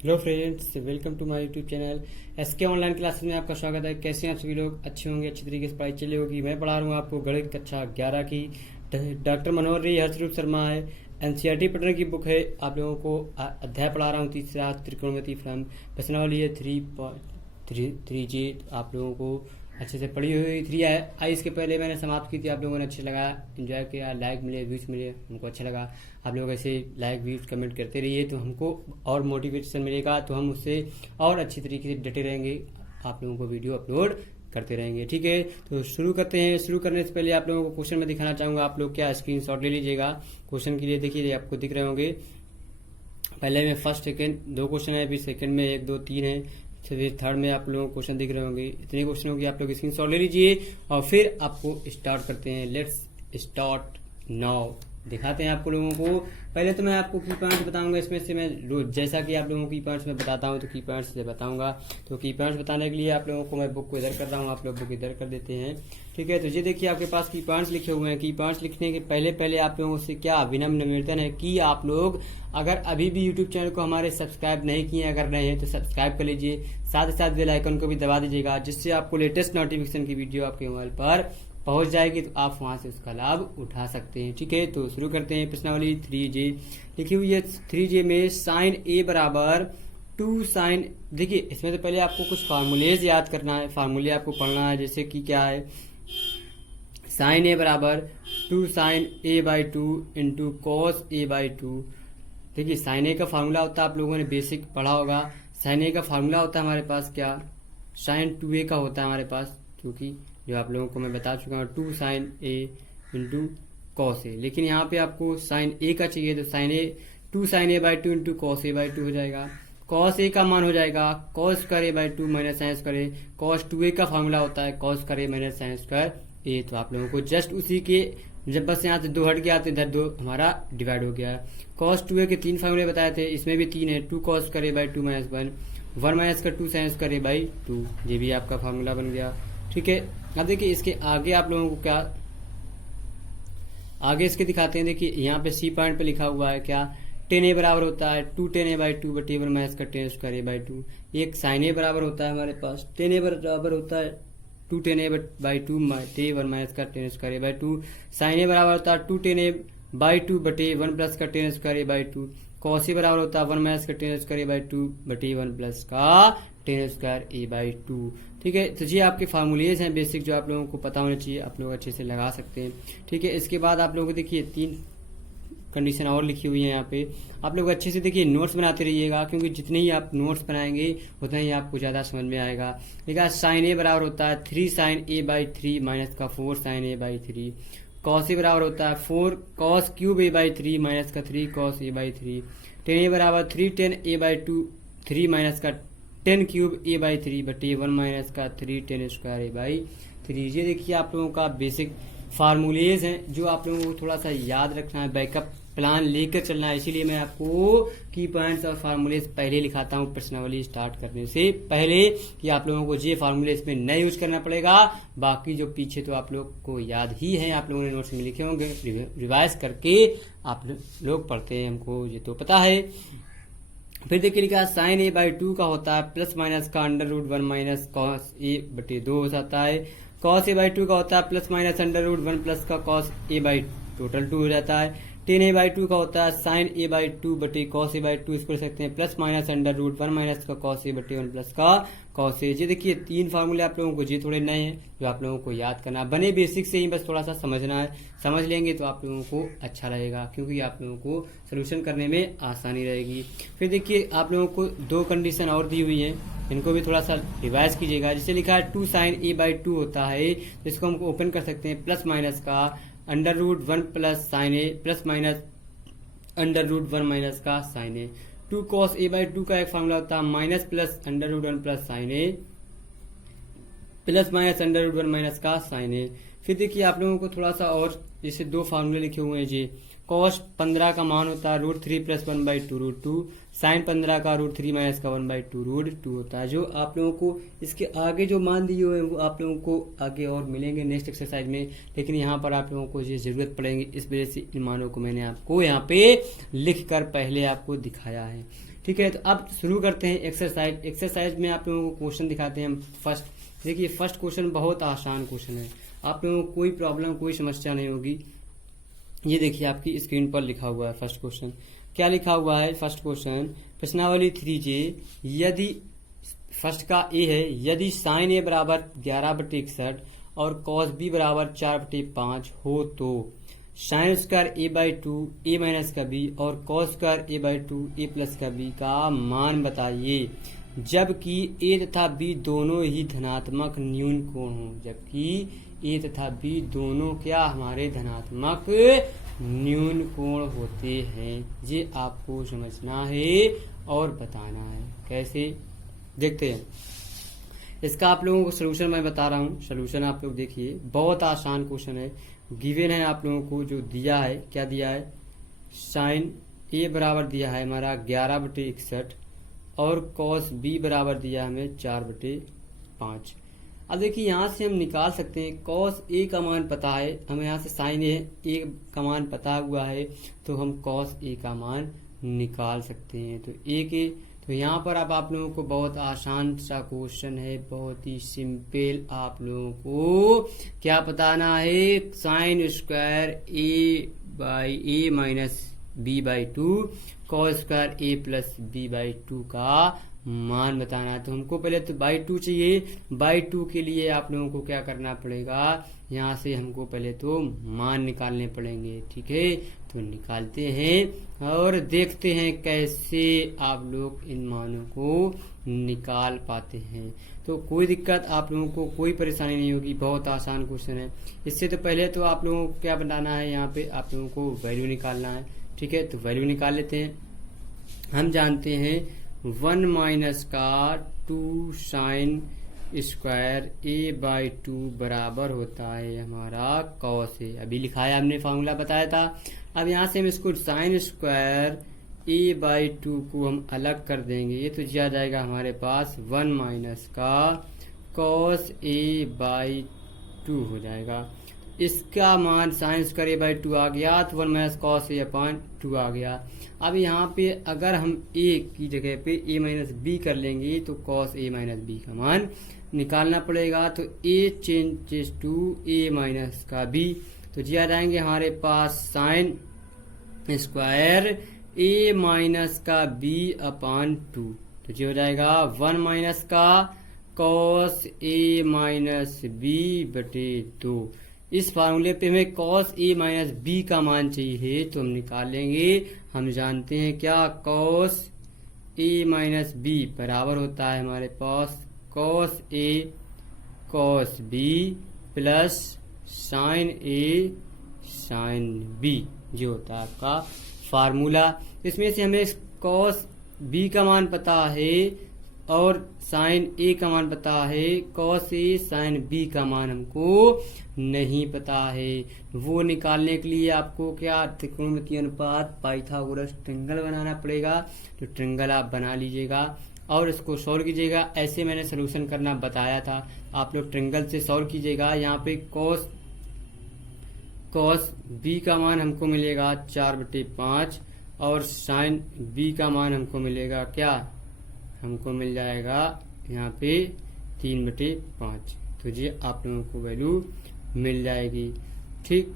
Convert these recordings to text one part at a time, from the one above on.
Hello friends, welcome to my YouTube channel SK online classes में आपका स्वागत है। कैसे हैं आप सभी लोग? अच्छे होंगे, अच्छी तरीके से पढ़ाई चली होगी। मैं पढ़ा रहा हूँ आपको गणित कक्षा 11 की। डॉक्टर मनोहर री हर्षरूप शर्मा है, एनसीईआरटी पढ़ने की बुक है। आप लोगों को अध्याय पढ़ा रहा हूँ तीसरा, त्रिकोणमिति फ्रॉम प्रश्नावली है 3J। आप लोगों को अच्छे से पढ़ी हुई 3 इसके पहले मैंने समाप्त की थी। आप लोगों ने अच्छे लगा, एंजॉय किया, लाइक मिले, व्यूज मिले, हमको अच्छा लगा। आप लोग ऐसे लाइक व्यूज कमेंट करते रहिए तो हमको और मोटिवेशन मिलेगा, तो हम उससे और अच्छी तरीके से डटे रहेंगे, आप लोगों को वीडियो अपलोड करते रहेंगे। ठीक है, तो शुरू करते हैं। शुरू करने से पहले आप लोगों को क्वेश्चन में दिखाना चाहूंगा। आप लोग क्या स्क्रीनशॉट ले लीजिएगा क्वेश्चन के लिए। देखिए आपको दिख रहे होंगे, पहले में फर्स्ट सेकंड 2 क्वेश्चन है, फिर सेकंड में 1 2 3 है, फिर थर्ड में आप लोगों को क्वेश्चन दिख रहे होंगे। इतने क्वेश्चनों की आप लोग स्क्रीनशॉट ले लीजिए और फिर आपको स्टार्ट करते हैं। Let's start now. दिखाते हैं आपको लोगों को। पहले तो मैं आपको की पॉइंट्स बताऊंगा, इसमें से मैं रोज जैसा कि आप लोगों को की पॉइंट्स में बताता हूं तो की पॉइंट्स से बताऊंगा। तो की पॉइंट्स बताने के लिए आप लोगों को मैं बुक को इधर कर रहा हूं, आप लोग बुक इधर कर देते हैं। ठीक है, तो ये देखिए आपके पास की पॉइंट्स लिखे हुए हैं। की पॉइंट्स लिखने के पहले आप लोगों से क्या विनम्र निवेदन है कि आप लोग अगर अभी भी यूट्यूब चैनल को हमारे सब्सक्राइब नहीं किए, अगर रहे हैं तो सब्सक्राइब कर लीजिए, साथ ही साथ बेल आइकन को भी दबा दीजिएगा, जिससे आपको लेटेस्ट नोटिफिकेशन की वीडियो आपके मोबाइल पर पहुंच जाएगी, तो आप वहां से उसका लाभ उठा सकते हैं। ठीक है, तो शुरू करते हैं। प्रश्नावली 3J लिखी हुई है। 3J में साइन ए बराबर 2 साइन, देखिए इसमें तो पहले आपको कुछ फार्मूलेज याद करना है, फार्मूले आपको पढ़ना है। जैसे कि क्या है, साइन ए बराबर 2 sine A by 2 into cos A by 2। देखिए साइन ए का फार्मूला होता है, आप लोगों ने बेसिक पढ़ा होगा। साइन ए का फार्मूला होता है हमारे पास क्या, साइन 2a का होता है हमारे पास, क्योंकि जो आप लोगों को मैं बता चुका हूँ 2 sine A into cos A. लेकिन यहाँ पे आपको साइन ए का चाहिए, तो sine A 2 sine A by 2 into cos A by 2 हो जाएगा। कॉस ए का मान हो जाएगा cos square A by 2 minus sine square A. Cos 2a का फार्मूला होता है cos square A minus sine square A. तो आप लोगों को जस्ट उसी के, जब बस यहाँ से 2 हट गया तो इधर 2 हमारा डिवाइड हो गया। कॉस 2a के 3 फार्मूले बताए थे, इसमें भी 3 है। 2 cos square A by 2 minus 1 minus का 2 साइन स्क्वायर ए बाई 2, ये भी आपका फार्मूला बन गया। ठीक है, अब देखिए इसके आगे आप लोगों को क्या आगे इसके दिखाते हैं। देखिए यहाँ पे सी पॉइंट पे लिखा हुआ है क्या, टेन ए बराबर होता है 2 टेन ए बाई 2 बटे 1 माइनस का टेन स्क्वायर ए बाई 2। एक साइन ए बराबर होता है हमारे पास, टेन ए बराबर होता है 2 टेन ए बाई 2 बटे 1 माइनस का tan square A by 2। Sine A बराबर होता है 2 टेन ए बाई 2 बटे 1 प्लस का tan square A by 2। Cos A बराबर होता है 1 माइनस का टेन स्क्वायर ए बाई 2 बटे 1 प्लस का टेन स्क्वायर ए बाई 2। ठीक है, तो ये आपके फार्मूलेज हैं बेसिक, जो आप लोगों को पता होना चाहिए, आप लोग अच्छे से लगा सकते हैं। ठीक है, इसके बाद आप लोगों को देखिए 3 कंडीशन और लिखी हुई है यहाँ पे। आप लोग अच्छे से देखिए नोट्स बनाते रहिएगा, क्योंकि जितने ही आप नोट्स बनाएंगे उतना ही आपको ज्यादा समझ में आएगा। देखिए साइन ए बराबर होता है 3 साइन ए बाई 3 माइनस का 4 sign A by 3। Cos A बराबर होता है 4 cos cube A by 3 minus का 3 कॉस ए बाई 3। टेन ए बराबर 3 टेन ए बाई 2 3 माइनस का 10 क्यूब ए बाई 3 बटे 1 माइनस का 3 10 स्क्वायर ए बाई 3। ये देखिए आप लोगों का बेसिक फार्मूलेज हैं, जो आप लोगों को थोड़ा सा याद रखना है, बैकअप प्लान लेकर चलना है। इसीलिए मैं आपको की पॉइंट्स और फार्मूलेज पहले लिखाता हूँ प्रश्नावली स्टार्ट करने से पहले, कि आप लोगों को ये फार्मूले इसमें नहीं यूज करना पड़ेगा। बाकी जो पीछे तो आप लोग को याद ही है, आप लोगों ने नोट्स में लिखे होंगे, रिवाइज करके आप लोग पढ़ते हैं, हमको ये तो पता है। फिर देखिए लिखा साइन ए बाई 2 का होता है प्लस माइनस का under root 1 minus cos A बटे 2 हो जाता है। कॉस ए बाई 2 का होता है plus minus under root 1 plus का कॉस ए बाई टोटल 2 हो जाता है। टेन ए बाई 2 का होता है साइन ए बाई 2 बटे कॉस ए बाई 2, इसको लिख सकते हैं plus minus under root 1 minus का कॉस ए बटे 1 प्लस का कॉस ए। ये देखिए 3 फार्मूले आप लोगों को ये थोड़े नए हैं, जो आप लोगों को याद करना बने बेसिक से ही, बस थोड़ा सा समझना है। समझ लेंगे तो आप लोगों को अच्छा रहेगा, क्योंकि आप लोगों को सोल्यूशन करने में आसानी रहेगी। फिर देखिए आप लोगों को 2 कंडीशन और दी हुई है, इनको भी थोड़ा सा रिवाइज कीजिएगा। जैसे लिखा है 2 साइन ए बाई 2 होता है, जिसको हम ओपन कर सकते हैं प्लस माइनस का under root 1 plus sine A plus minus under root 1 minus का sine A. 2 cos A by 2 का एक फार्मूला होता है minus plus under root 1 plus sine A plus minus under root 1 minus का साइन ए। फिर देखिए आप लोगों को थोड़ा सा और जैसे 2 फार्मूले लिखे हुए हैं जी। कॉस 15 का मान होता है root 3 plus 1 by 2 root 2। Sine 15 का रूट 3 माइनस का 1 बाई 2 रूट 2 होता है। जो आप लोगों को इसके आगे जो मान दिए हुए हैं वो आप लोगों को आगे और मिलेंगे नेक्स्ट एक्सरसाइज में, लेकिन यहाँ पर आप लोगों को ये जरूरत पड़ेगी, इस वजह से इन मानों को मैंने आपको यहाँ पे लिख कर पहले आपको दिखाया है। ठीक है, तो अब शुरू करते हैं एक्सरसाइज। एक्सरसाइज में आप लोगों को क्वेश्चन दिखाते हैं हम फर्स्ट। देखिए फर्स्ट क्वेश्चन बहुत आसान क्वेश्चन है, आप लोगों को कोई प्रॉब्लम कोई समस्या नहीं होगी। ये देखिए आपकी स्क्रीन पर लिखा हुआ है फर्स्ट क्वेश्चन। क्या लिखा हुआ है फर्स्ट क्वेश्चन, प्रश्नावली 3J, यदि फर्स्ट का ए है, यदि साइन ए बराबर 11/61 और कॉस बी बराबर 4/5 हो तो sine square a/2 a minus का b और cos square a/2 a plus का b का मान बताइए जबकि a तथा b दोनों ही धनात्मक न्यून कोण हो। जबकि a तथा b दोनों क्या हमारे धनात्मक न्यून कोण होते हैं। ये आपको समझना है और बताना है। कैसे देखते हैं इसका आप लोगों को सोल्यूशन मैं बता रहा हूँ। सोल्यूशन आप लोग देखिए, बहुत आसान क्वेश्चन है। गिवन है आप लोगों को जो दिया है, क्या दिया है, साइन ए बराबर दिया है हमारा 11/61 और कॉस बी बराबर दिया है हमें 4/5। अब देखिए यहाँ से हम निकाल सकते हैं, कॉस ए का मान पता है हमें, यहाँ से साइन ए का मान पता हुआ है तो हम कॉस ए का मान निकाल सकते हैं। तो ए के तो यहाँ पर अब आप लोगों को बहुत आसान सा क्वेश्चन है, बहुत ही सिंपल। आप लोगों को क्या बताना है, sine square a/a minus b/2 cos square a plus b/2 का मान बताना है। तो हमको पहले तो बाई 2 चाहिए। बाई 2 के लिए आप लोगों को क्या करना पड़ेगा, यहाँ से हमको पहले तो मान निकालने पड़ेंगे। ठीक है, तो निकालते हैं और देखते हैं कैसे आप लोग इन मानों को निकाल पाते हैं। तो कोई दिक्कत आप लोगों को कोई परेशानी नहीं होगी, बहुत आसान क्वेश्चन है। इससे तो पहले तो आप लोगों को क्या बनाना है, यहाँ पे आप लोगों को वैल्यू निकालना है। ठीक है, तो वैल्यू निकाल लेते हैं। हम जानते हैं 1 माइनस का 2 साइन स्क्वायर a/2 बराबर होता है हमारा कॉस ए। अभी लिखाया हमने, फॉर्मूला बताया था। अब यहाँ से हम इसको साइन स्क्वायर a/2 को हम अलग कर देंगे, ये तो आ जाएगा हमारे पास 1 माइनस का कॉस a/2 हो जाएगा। इसका मान साइन स्क्वायर a/2 आ गया तो 1 माइनस कॉस a/2 आ गया। अब यहाँ पे अगर हम a की जगह पे a माइनस बी कर लेंगे तो कॉस a माइनस बी का मान निकालना पड़ेगा। तो a changes to a minus का b, तो जी आ जाएंगे हमारे पास साइन स्क्वायर a माइनस का b/2, तो जी हो जाएगा 1 माइनस का कॉस a माइनस b/2। इस फार्मूले पे हमें कॉस a माइनस b का मान चाहिए तो हम निकालेंगे। हम जानते हैं क्या, कॉस a माइनस b बराबर होता है हमारे पास cos a cos b plus sine a sine b, जो होता है आपका फार्मूला। इसमें से हमें कॉस b का मान पता है और साइन a का मान पता है, कॉस a साइन b का मान हमको नहीं पता है। वो निकालने के लिए आपको क्या, त्रिकोणमितीय अनुपात पाइथागोरस ट्रायंगल बनाना पड़ेगा। तो ट्रायंगल आप बना लीजिएगा और इसको सॉल्व कीजिएगा। ऐसे मैंने सोल्यूशन करना बताया था, आप लोग ट्रायंगल से सॉल्व कीजिएगा। यहाँ पे कॉस b का मान हमको मिलेगा 4/5 और साइन b का मान हमको मिलेगा क्या, हमको मिल जाएगा यहाँ पे 3/5। तो जी आप लोगों को वैल्यू मिल जाएगी। ठीक,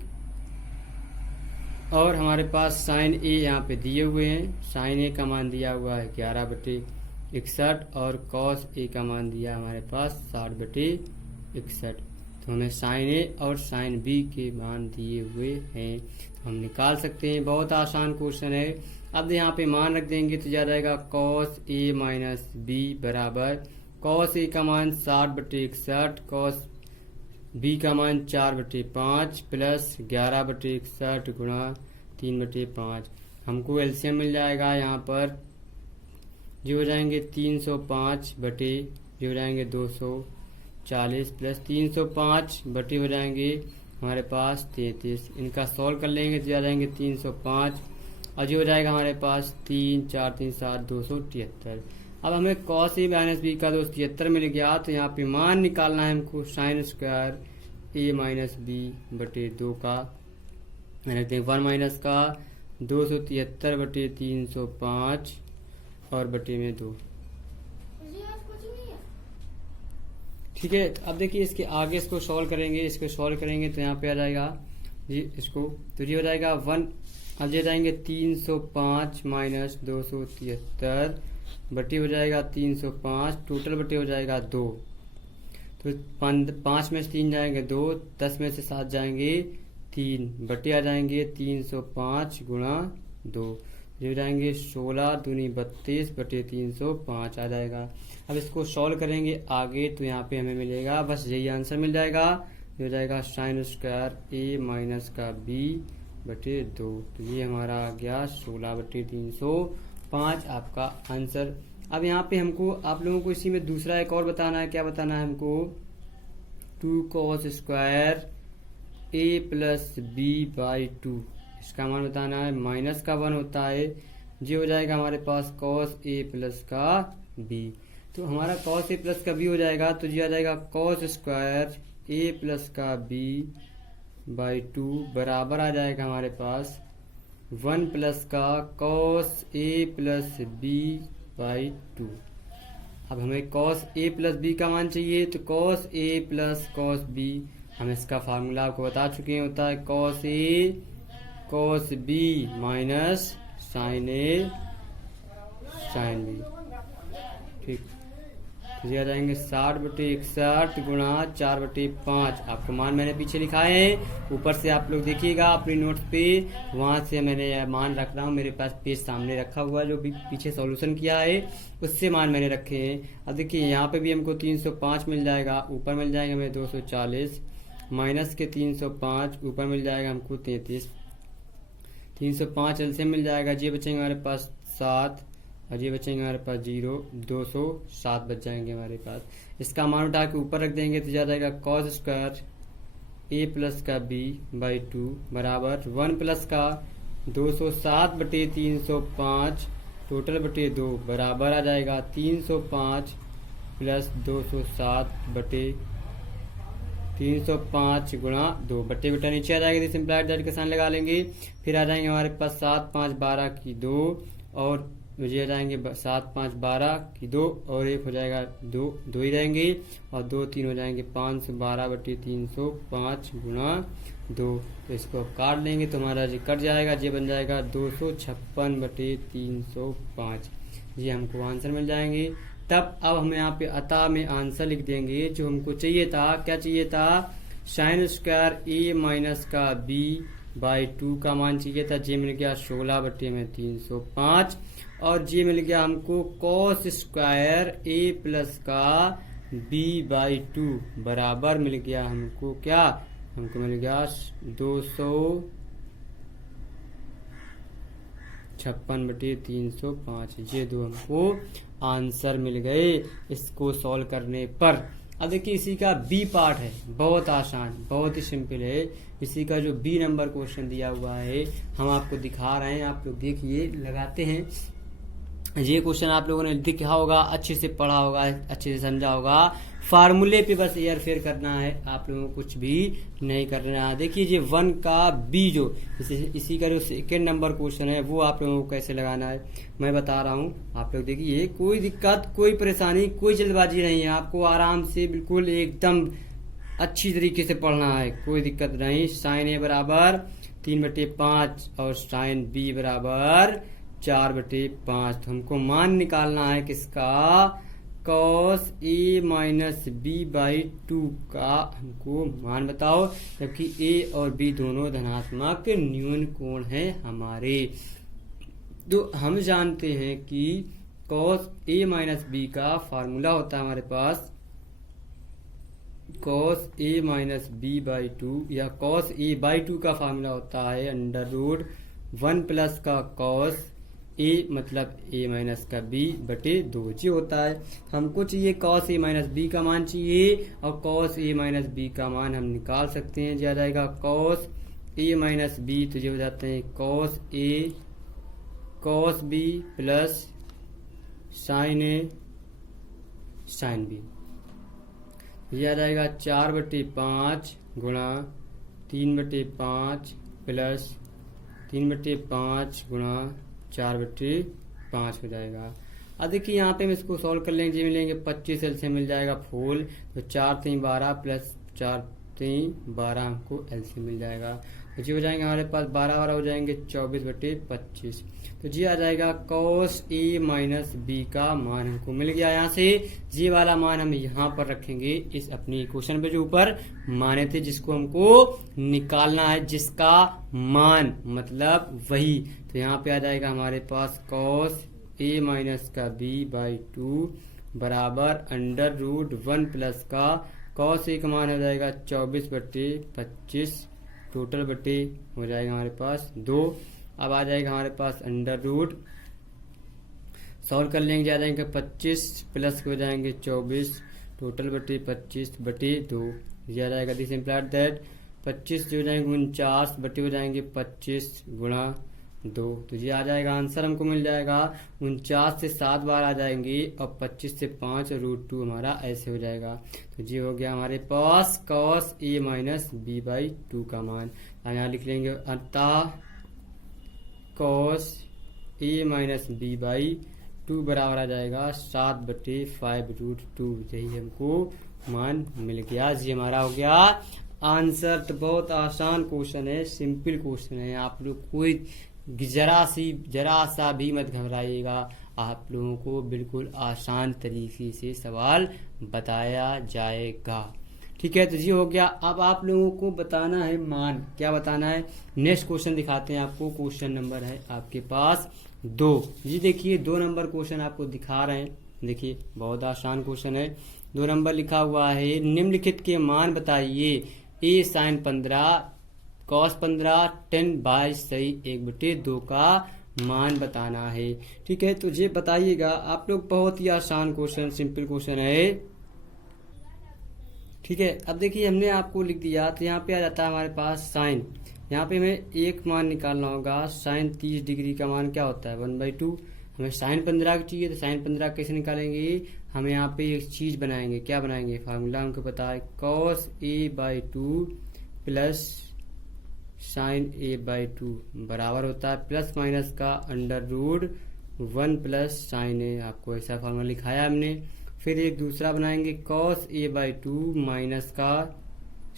और हमारे पास साइन ए यहाँ पे दिए हुए हैं। साइन ए का मान दिया हुआ है 11/61 और कॉस ए का मान दिया हमारे पास 60/61। तो हमें साइन ए और साइन बी के मान दिए हुए हैं, तो हम निकाल सकते हैं। बहुत आसान क्वेश्चन है। अब यहाँ पे मान रख देंगे तो जा जाएगा कॉस ए माइनस बी बराबर कॉस ए का मान 60/61 कॉस बी का मान 4/5 प्लस 11/61 गुणा 3/5। हमको एलसीएम मिल जाएगा यहाँ पर, जो हो जाएंगे 305 बटे जो हो जाएंगे 240 प्लस 305 बटे हो जाएंगे हमारे पास 33। इनका सॉल्व कर लेंगे तो आ जाएंगे 305 और जो हो जाएगा हमारे पास 3 4 3 7 273। अब हमें कॉस ए माइनस बी का 273 मिल गया। तो यहाँ पे मान निकालना है हमको sign square A minus B बटे 2 का, रखते हैं 1 माइनस का 273 बटे 305 और बटे में 2। ठीक है, अब देखिए इसके आगे इसको सॉल्व करेंगे तो यहाँ पे आ जाएगा जी इसको, तो ये हो जाएगा 1। अब ये जाएंगे 305 माइनस 273 बटे हो जाएगा 305, टोटल बटे हो जाएगा 2। तो 5 में से 3 जाएंगे 2, 10 में से 7 जाएंगे 3, बटे आ जाएंगे 305 गुणा 2, ये हो जाएंगे 16 दूनी 32 बटे 305 आ जाएगा। अब इसको सॉल्व करेंगे आगे तो यहाँ पे हमें मिलेगा बस यही आंसर मिल जाएगा, ये हो जाएगा साइन स्क्वायर ए माइनस का बी बटे 2। तो ये हमारा आ गया 16 बटे 305 आपका आंसर। अब यहाँ पे हमको आप लोगों को इसी में दूसरा एक और बताना है, क्या बताना है हमको, 2 cos square A plus B by 2, इसका मान बताना है। माइनस का 1 होता है, ये हो जाएगा हमारे पास cos ए प्लस का बी। तो हमारा cos ए प्लस का बी हो जाएगा, तो ये आ जाएगा cos स्क्वायर ए प्लस का बी बाई 2 बराबर आ जाएगा हमारे पास 1 प्लस का cos A plus B by 2। अब हमें cos ए प्लस बी का मान चाहिए, तो cos A plus cos B, हम इसका फार्मूला आपको बता चुके हैं, होता है cos ए cos बी माइनस साइन ए साइन बी। ठीक, तो ये आ जाएंगे 60 बटे 61 गुणा 4 बटे 5। आपको मान मैंने पीछे लिखा है, ऊपर से आप लोग देखिएगा अपनी नोट्स पे, वहां से मैंने मान रख रहा हूँ, मेरे पास पेज सामने रखा हुआ जो भी पीछे सॉल्यूशन किया है उससे मान मैंने रखे हैं। अब देखिए यहाँ पे भी हमको 305 मिल जाएगा, ऊपर मिल जाएगा हमें 240 माइनस के 305, ऊपर मिल जाएगा हमको 33। 305 एलसीएम मिल जाएगा, ये बचेंगे हमारे पास 7 और ये बचेंगे हमारे पास 0, 207 बच जाएंगे हमारे पास। इसका मान उठा के ऊपर रख देंगे तो जा जाएगा cos स्क्वायर ए प्लस का बी बाई 2 बराबर 1 प्लस का 207 बटे 305 टोटल बटे 2 बराबर आ जाएगा 305 प्लस 207 बटे 305 गुणा 2, बट्टे बटा नीचे आ जाएगा, सिंप्लाइड दैट के साथ लगा लेंगे। फिर आ जाएंगे हमारे पास 7 5 12 की 2 और ये आ जाएंगे 7 5 12 की 2 और एक हो जाएगा 2 ही रहेंगे और 2 3 हो जाएंगे 512 बटे 305 गुणा 2। तो इसको काट लेंगे तो हमारा ये कट जाएगा, ये बन जाएगा 256 बटे 305, ये हमको आंसर मिल जाएंगे। तब अब हम यहाँ पे अतः में आंसर लिख देंगे जो हमको चाहिए था। क्या चाहिए था, साइन स्क्वायर ए माइनस का बी बाई 2 का मान चाहिए था, जे मिल गया 16 बटे में 305 और जे मिल गया हमको cos स्क्वायर ए प्लस का बी बाई 2 बराबर मिल गया हमको, क्या हमको मिल गया 256 बटे 305, ये दो हमको आंसर मिल गए इसको सॉल्व करने पर। अब देखिए इसी का बी पार्ट है, बहुत आसान, बहुत ही सिंपल है। इसी का जो बी नंबर क्वेश्चन दिया हुआ है हम आपको दिखा रहे हैं, आप लोग देखिए लगाते हैं। ये क्वेश्चन आप लोगों ने दिखा होगा, अच्छे से पढ़ा होगा, अच्छे से समझा होगा, फार्मूले पे बस एयर फेयर करना है, आप लोगों को कुछ भी नहीं करना है। देखिए ये 1 का बी जो इसी का जो सेकेंड नंबर क्वेश्चन है वो आप लोगों को कैसे लगाना है मैं बता रहा हूँ। आप लोग देखिए, कोई दिक्कत, कोई परेशानी, कोई जल्दबाजी नहीं है, आपको आराम से बिल्कुल एकदम अच्छी तरीके से पढ़ना है, कोई दिक्कत नहीं। साइन ए बराबर 3/5 और साइन बी बराबर 4/5। तो हमको मान निकालना है किसका, cos A minus B by 2 का हमको मान बताओ, जबकि ए और बी दोनों धनात्मक न्यून कोण है हमारे। तो हम जानते हैं कि cos ए माइनस बी का फार्मूला होता है हमारे पास cos A minus B by 2 या cos ए बाई 2 का फार्मूला होता है √1 प्लस का cos ए मतलब ए माइनस का बी बटे 2 जी होता है। हमको चाहिए cos ए माइनस बी का मान चाहिए और cos ए माइनस बी का मान हम निकाल सकते हैं, जो आ जाएगा cos ए माइनस बी, तो ये हो जाते हैं cos ए cos बी प्लस साइन ए साइन बी, ये आ जाएगा 4/5 गुणा 3/5 प्लस 3/5 गुणा 4/5 हो जाएगा। अब देखिए यहाँ पे हम इसको सॉल्व कर लेंगे, जी मिलेंगे 25 एलसीएम मिल जाएगा 4, तो 4 3 12 प्लस 4 3 12 हमको एलसीएम मिल जाएगा। तो जी हो जाएंगे हमारे पास 12 12 हो जाएंगे 24/25। तो जी आ जाएगा cos ए माइनस बी का मान हमको मिल गया। यहाँ से जी वाला मान हम यहाँ पर रखेंगे इस अपनी इक्वेशन पे जो ऊपर माने थे, जिसको हमको निकालना है, जिसका मान मतलब वही। तो यहाँ पे आ जाएगा हमारे पास cos ए माइनस का बी बाई 2 बराबर √1 प्लस का cos ए का मान हो जाएगा 24/25 टोटल बटे हो जाएगा हमारे पास 2। अब आ जाएगा हमारे पास √ सॉल्व कर लेंगे, आ जाएंगे 25 प्लस हो जाएंगे 24 टोटल बटे 25/2। ये आ जाएगा दिस इम्प्लाइड दैट 25 जो हो जाएंगे 49 बटे हो जाएंगे 25 गुणा 2। तो ये आ जाएगा आंसर हमको मिल जाएगा 49 से 7 बार आ जाएंगे और 25 से 5 √2 हमारा ऐसे हो जाएगा। तो ये हो गया हमारे पास cos A minus B by 2 का मान। यहाँ लिख लेंगे अतः cos A minus B by 2 बराबर आ जाएगा 7/5 √2। यही हमको मान मिल गया। ये हमारा हो गया आंसर। तो बहुत आसान क्वेश्चन है, सिंपल क्वेश्चन है। आप लोग कोई जरा सा भी मत घबराइएगा, आप लोगों को बिल्कुल आसान तरीके से सवाल बताया जाएगा। ठीक है, तो जी हो गया। अब आप लोगों को बताना है मान, क्या बताना है, नेक्स्ट क्वेश्चन दिखाते हैं आपको। क्वेश्चन नंबर है आपके पास 2। जी देखिए 2 नंबर क्वेश्चन आपको दिखा रहे हैं। देखिए बहुत आसान क्वेश्चन है। 2 नंबर लिखा हुआ है, निम्नलिखित के मान बताइए। ए sin 15 cos 15 10 22 सही 1/2 का मान बताना है। ठीक है, तो ये बताइएगा आप लोग। बहुत ही आसान क्वेश्चन, सिंपल क्वेश्चन है। ठीक है, अब देखिए हमने आपको लिख दिया, तो यहाँ पे आ जाता है हमारे पास साइन। यहाँ पे हमें एक मान निकालना होगा। साइन 30 डिग्री का मान क्या होता है 1/2। हमें साइन 15 की चाहिए, तो साइन 15 कैसे निकालेंगे, हम यहाँ पे एक चीज बनाएंगे। क्या बनाएंगे, फार्मूला हमको पता है, cos a/2 plus sign a/2 बराबर होता है प्लस माइनस का √1 प्लस साइन ए। आपको ऐसा फार्मूला लिखाया हमने। फिर एक दूसरा बनाएंगे, cos a/2 माइनस का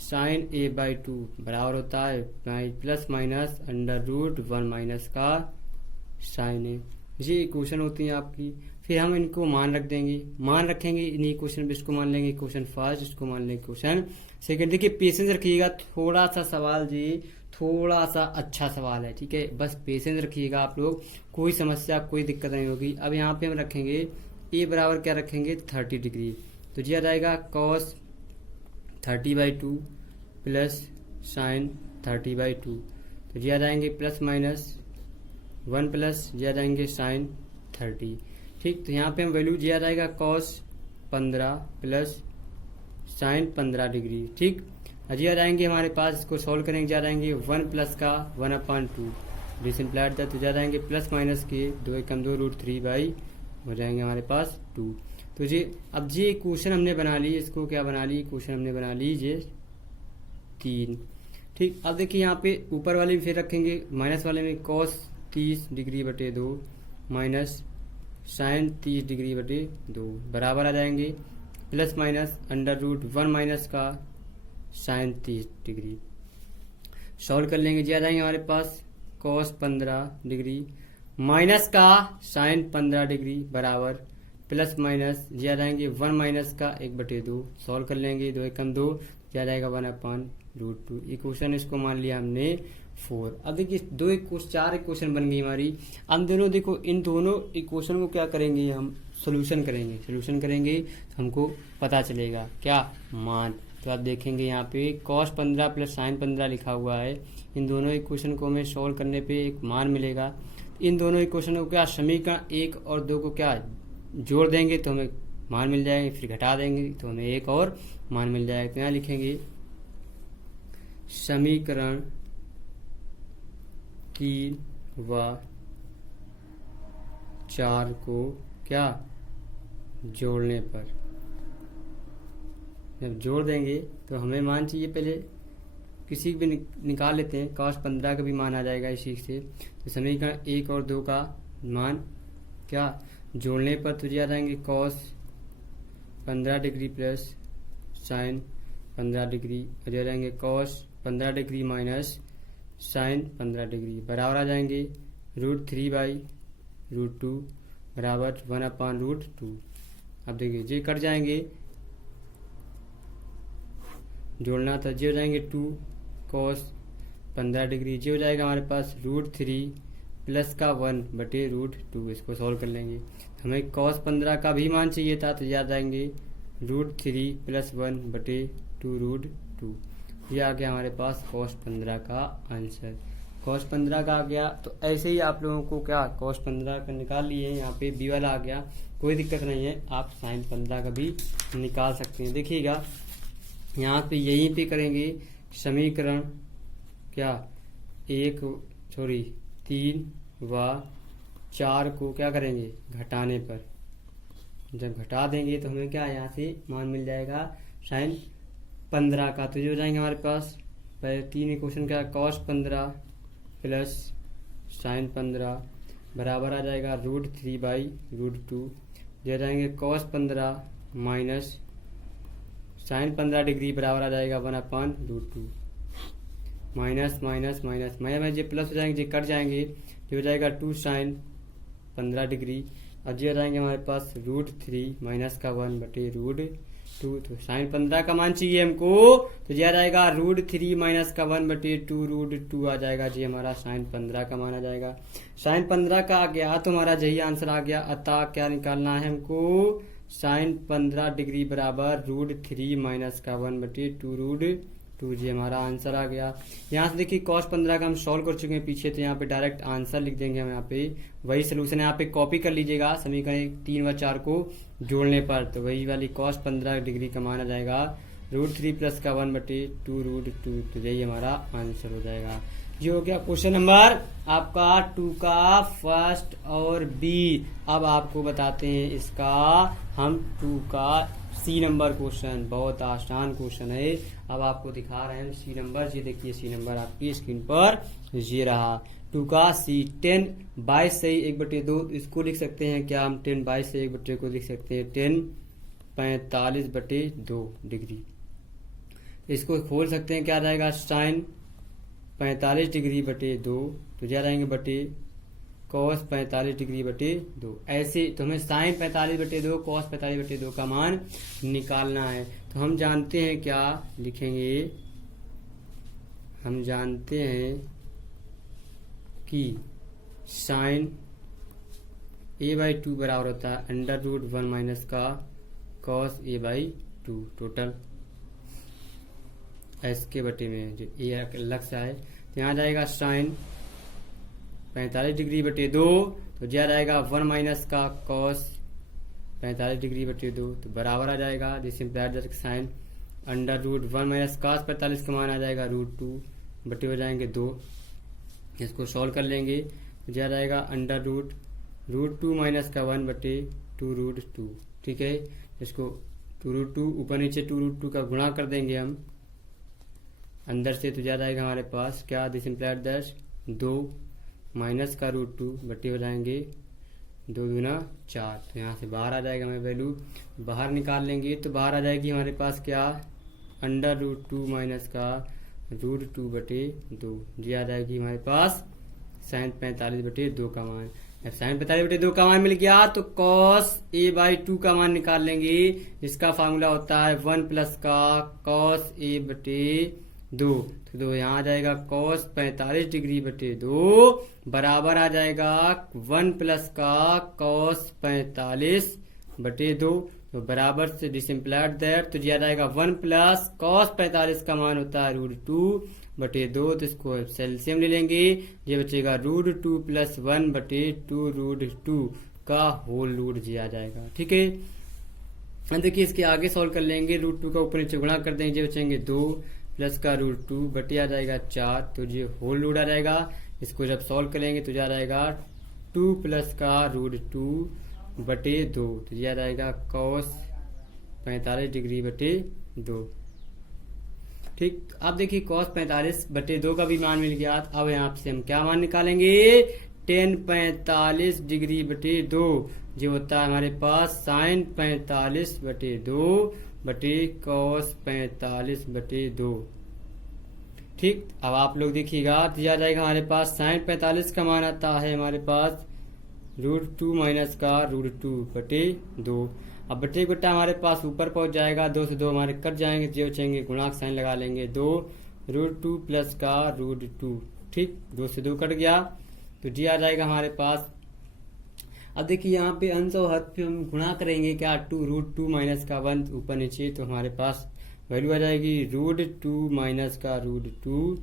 साइन a/2 बराबर होता है प्लस माइनस √1 माइनस का साइन ए। ये इक्वेशन होती है आपकी। फिर हम इनको मान रख देंगे, मान रखेंगे इन्हीं क्वेश्चन पे। इसको मान लेंगे क्वेश्चन फर्स्ट, इसको मान लेंगे क्वेश्चन सेकंड। देखिए पेशेंस रखिएगा, थोड़ा सा सवाल जी थोड़ा सा अच्छा सवाल है। ठीक है, बस पेशेंस रखिएगा आप लोग, कोई समस्या कोई दिक्कत नहीं होगी। अब यहाँ पे हम रखेंगे ए बराबर क्या रखेंगे 30 डिग्री। तो जी आ जाएगा cos 30/2 प्लस साइन 30/2। तो जी आ जाएंगे प्लस माइनस 1 प्लस जी आ जाएंगे साइन 30। ठीक, तो यहाँ पे हम वैल्यू जी आ जाएगा cos 15 प्लस साइन 15 डिग्री। ठीक, जी आ जाएंगे हमारे पास, इसको सॉल्व करेंगे, जा जाएंगे 1 प्लस का 1/2 डिसिम्प्लाइड था। तो जा जाएंगे प्लस माइनस के 2 × 2 √3 बाई हो जाएंगे हमारे पास 2। तो जी अब जी क्वेश्चन हमने बना ली, इसको क्या बना ली, क्वेश्चन हमने बना ली ये 3। ठीक, अब देखिए यहाँ पे ऊपर वाले फिर रखेंगे, माइनस वाले में cos 30 डिग्री बटे 2 माइनस साइन 30 डिग्री बटे 2 बराबर आ जाएंगे प्लस माइनस √1 माइनस का साइन 30 डिग्री। सॉल्व कर लेंगे, जी आ जाएंगे हमारे पास cos 15 डिग्री माइनस का साइन 15 डिग्री बराबर प्लस माइनस जी आ जाएंगे 1 माइनस का 1/2। सॉल्व कर लेंगे, 2 × 2 जी आ जाएगा 1/√2। इक्वेशन इसको मान लिया हमने 4। अब देखिए 4 इक्वेशन बन गई हमारी। अब दोनों देखो, इन दोनों इक्वेशन को क्या करेंगे, हम सोल्यूशन करेंगे तो हमको पता चलेगा क्या मान। तो आप देखेंगे यहाँ पे cos 15 प्लस साइन 15 लिखा हुआ है। इन दोनों इक्वेशन को हमें सॉल्व करने पे एक मान मिलेगा। इन दोनों इक्वेशन को क्या समीकरण 1 और 2 को क्या जोड़ देंगे तो हमें मान मिल जाएंगे, फिर घटा देंगे तो हमें एक और मान मिल जाएगा। तो यहाँ लिखेंगे समीकरण 3 व 4 को क्या जोड़ने पर, जब जोड़ देंगे तो हमें मान चाहिए, पहले किसी भी निकाल लेते हैं। cos 15 का भी मान आ जाएगा इसी से। तो समीकरण 1 और 2 का मान क्या जोड़ने पर तुझे आ जाएंगे cos 15 degree plus sine 15 degree, और आ जाएंगे cos 15 degree minus sine 15 degree बराबर आ जाएंगे √3/√2 बराबर 1/√2। अब देखिए ये कट जाएंगे, जोड़ना था, ये हो जाएंगे 2 कॉस 15 डिग्री, ये हो जाएगा हमारे पास √3 प्लस का 1/√2। इसको सॉल्व कर लेंगे, हमें कॉस 15 का भी मान चाहिए था, तो याद आएंगे √3 प्लस 1/2√2। ये आ गया हमारे पास कॉस 15 का आंसर। कॉस 15 का आ गया, तो ऐसे ही आप लोगों को क्या कॉस 15 का निकाल लिए, यहाँ पे बी वाला आ गया, कोई दिक्कत नहीं है, आप साइन 15 का भी निकाल सकते हैं। देखिएगा यहाँ पे यहीं पे करेंगे समीकरण क्या 3 व 4 को क्या करेंगे घटाने पर, जब घटा देंगे तो हमें क्या यहाँ से मान मिल जाएगा साइन 15 का। तो ये हो जाएंगे हमारे पास पहले 3 इक्वेशन क्या कॉस 15 प्लस साइन 15 बराबर आ जाएगा √3/√2। दे जाएंगे कॉस 15 माइनस साइन 15 डिग्री बराबर आ जाएगा 1/√2। माइनस माइनस माइनस माइनस ये प्लस हो जाएंगे, ये कट जाएंगे, ये हो जाएगा 2 साइन 15 डिग्री, और ये हो जाएंगे हमारे पास √3 माइनस का 1/√2। तो साइन 15 का मान चाहिए हमको, तो ये आ जाएगा √3 माइनस का 1/2√2 आ जाएगा, जी हमारा साइन 15 का मान आ जाएगा। साइन 15 का आ गया तो हमारा यही आंसर आ गया। अतः क्या निकालना है हमको, साइन 15 डिग्री बराबर √3 माइनस का 1/2√2, जी हमारा आंसर आ गया। यहाँ से देखिए cos 15 का हम सॉल्व कर चुके हैं पीछे, तो यहाँ पे डायरेक्ट आंसर लिख देंगे हम, यहाँ पे वही सोल्यूशन है, यहाँ पे कॉपी कर लीजिएगा समीकरण 3 व 4 को जोड़ने पर, तो वही वाली cos 15 डिग्री का मान आ जाएगा √3 प्लस का 1/2√2, तो यही हमारा आंसर हो जाएगा। ये हो गया क्वेश्चन नंबर आपका 2 का फर्स्ट और बी। अब आपको बताते हैं इसका हम 2 का सी नंबर क्वेश्चन, बहुत आसान क्वेश्चन है। अब आपको दिखा रहे हैं सी नंबर, ये देखिए सी नंबर आपकी स्क्रीन पर ये रहा 2 का सी। 10/22 से 1/2 इसको लिख सकते हैं क्या हम, 10/22 से 1/2 को लिख सकते हैं 10 45/2 डिग्री। इसको खोल सकते हैं, क्या रहेगा साइन 45 डिग्री बटे 2, तो क्या रहेंगे बटे कॉस 45 डिग्री बटे 2। ऐसे तो हमें साइन 45/2 कॉस 45/2 का मान निकालना है। तो हम जानते हैं क्या लिखेंगे, हम जानते हैं कि साइन a/2 बराबर होता है √1 माइनस का कॉस a/2 टोटल एस के बटे में, जो ए अलग सा है, तो यहाँ जाएगा साइन 45 डिग्री बटे 2, तो यह रहेगा 1 माइनस का कॉस 45 डिग्री बटे 2, तो बराबर आ जाएगा this implied that sine √1 minus cos 45 का मान आ जाएगा √2 बटे हो जाएंगे 2। इसको सॉल्व कर लेंगे, तो यह रहेगा √2 माइनस का 1/2√2। ठीक है, इसको 2√2 ऊपर नीचे 2√2 का गुणा कर देंगे हम अंदर से, तो ज्यादा आएगा हमारे पास क्या दिस इंप्लाइड दैट 2 माइनस का √2 बटे हो जाएंगे 2 दूना 4, तो यहाँ से बाहर आ जाएगा, हमें वैल्यू बाहर निकाल लेंगे, तो बाहर आ जाएगी हमारे पास क्या √2 माइनस का √2 बटे 2, जी आ जाएगी हमारे पास साइन 45/2 का मान। अब साइन 45/2 का मान मिल गया तो cos a/2 का मान निकाल लेंगे। इसका फार्मूला होता है 1 प्लस का cos a/2, तो यहाँ आ जाएगा cos 45 डिग्री बटे 2 बराबर आ जाएगा 1 प्लस का cos 45/2, तो बराबर से डिसिम्प्लाइड दैट, तो आ जाएगा 1 प्लस cos 45 का मान होता है √2/2, तो इसको सेल्सियम ले लेंगे, ये बचेगा √2 प्लस 1/2√2 का होल रूट जी आ जाएगा। ठीक है, देखिए इसके आगे सॉल्व कर लेंगे, √2 का ऊपर नीचे गुणा कर देंगे, ये बचेंगे 2 प्लस का √2 बटे आ जाएगा 4, तो ये होल रूट आ जाएगा। इसको जब सॉल्व करेंगे तो आ जाएगा 2 प्लस का √2 बटे 2, तो ये आ जाएगा cos 45 डिग्री बटे 2। ठीक, अब देखिए cos 45/2 का भी मान मिल गया। अब यहाँ से हम क्या मान निकालेंगे, टेन 45 डिग्री बटे 2 जो होता है हमारे पास साइन 45 बटे 2 बटे कॉस 45 बटे 2। ठीक, अब आप लोग देखिएगा दिया जाएगा हमारे पास साइन 45 का मान आता है हमारे पास √2 माइनस का √2 बटे 2। अब बटे गुट्टा हमारे पास ऊपर पहुंच जाएगा, 2 से 2 हमारे कट जाएंगे, जो बचेंगे गुणाक साइन लगा लेंगे, 2 √2 प्लस का √2। ठीक, 2 से 2 कट गया तो जी आ जाएगा हमारे पास। अब देखिए यहाँ पे अंश और हद पे हम गुणा करेंगे क्या, √2 माइनस का 1 ऊपर नीचे, तो हमारे पास वैल्यू आ जाएगी √2 माइनस का √2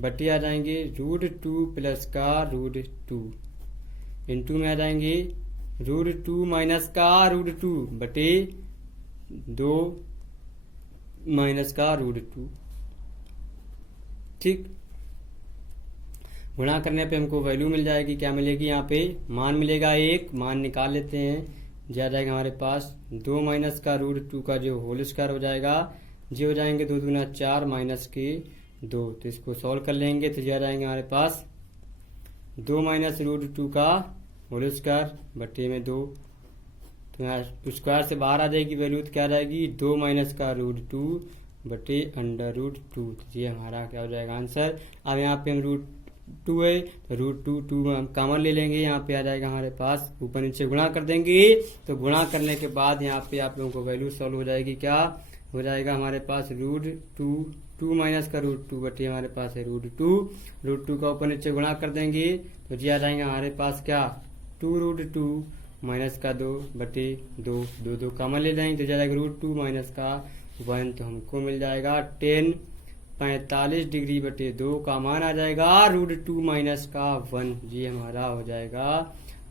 बटे आ जाएंगे √2 प्लस का √2 इंटू में आ जाएंगे √2 माइनस का √2 बटे 2 माइनस का √2। ठीक, गुणा करने पे हमको वैल्यू मिल जाएगी, क्या मिलेगी यहाँ पे मान मिलेगा 1, मान निकाल लेते हैं, जा जाएगा हमारे पास 2 माइनस का √2 का जो होल स्क्वायर हो जाएगा, जो हो जाएंगे 2 दूना 4 माइनस के 2, तो इसको सॉल्व कर लेंगे तो जा जाएंगे हमारे पास 2 माइनस √2 का होल स्क्वायर बटे में 2, तो यहाँ स्क्वायर से बाहर आ जाएगी वैल्यू, तो क्या आ जाएगी 2 माइनस का √2 बटे √2, तो ये हमारा क्या हो जाएगा आंसर। अब यहाँ पे हम √2 है तो √2 हम कॉमन ले लेंगे, यहाँ पे आ जाएगा हमारे पास, ऊपर नीचे गुणा कर देंगे, तो गुणा करने के बाद यहाँ पे आप लोगों को वैल्यू सॉल्व हो जाएगी, क्या हो जाएगा हमारे पास √2 माइनस का √2 बटे हमारे पास है √2 का ऊपर नीचे गुणा कर देंगे तो जी आ जाएंगे हमारे पास क्या 2√2 माइनस का 2 बटे 2 कॉमन ले जाएंगे तो जाएगा √2 माइनस का 1, तो हमको मिल जाएगा टेन 45 डिग्री बटे 2 का मान आ जाएगा √2 माइनस का 1, ये हमारा हो जाएगा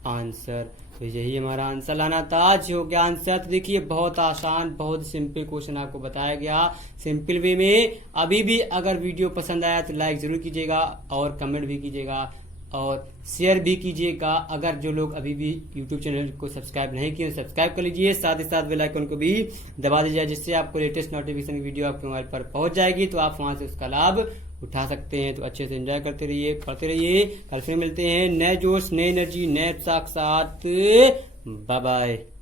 आंसर। तो यही हमारा आंसर लाना था, जो हो गया आंसर। तो देखिए बहुत आसान बहुत सिंपल क्वेश्चन आपको बताया गया सिंपल वे में। अभी भी अगर वीडियो पसंद आया तो लाइक जरूर कीजिएगा और कमेंट भी कीजिएगा और शेयर भी कीजिएगा। अगर जो लोग अभी भी यूट्यूब चैनल को सब्सक्राइब नहीं किए सब्सक्राइब कर लीजिए, साथ ही साथ बेल आइकन को भी दबा दीजिए, जिससे आपको लेटेस्ट नोटिफिकेशन की वीडियो आपके मोबाइल पर पहुंच जाएगी, तो आप वहां से उसका लाभ उठा सकते हैं। तो अच्छे से एंजॉय करते रहिए, पढ़ते रहिए। कल फिर मिलते हैं नए जोश नए एनर्जी नए उत्साह के साथ। Bye bye.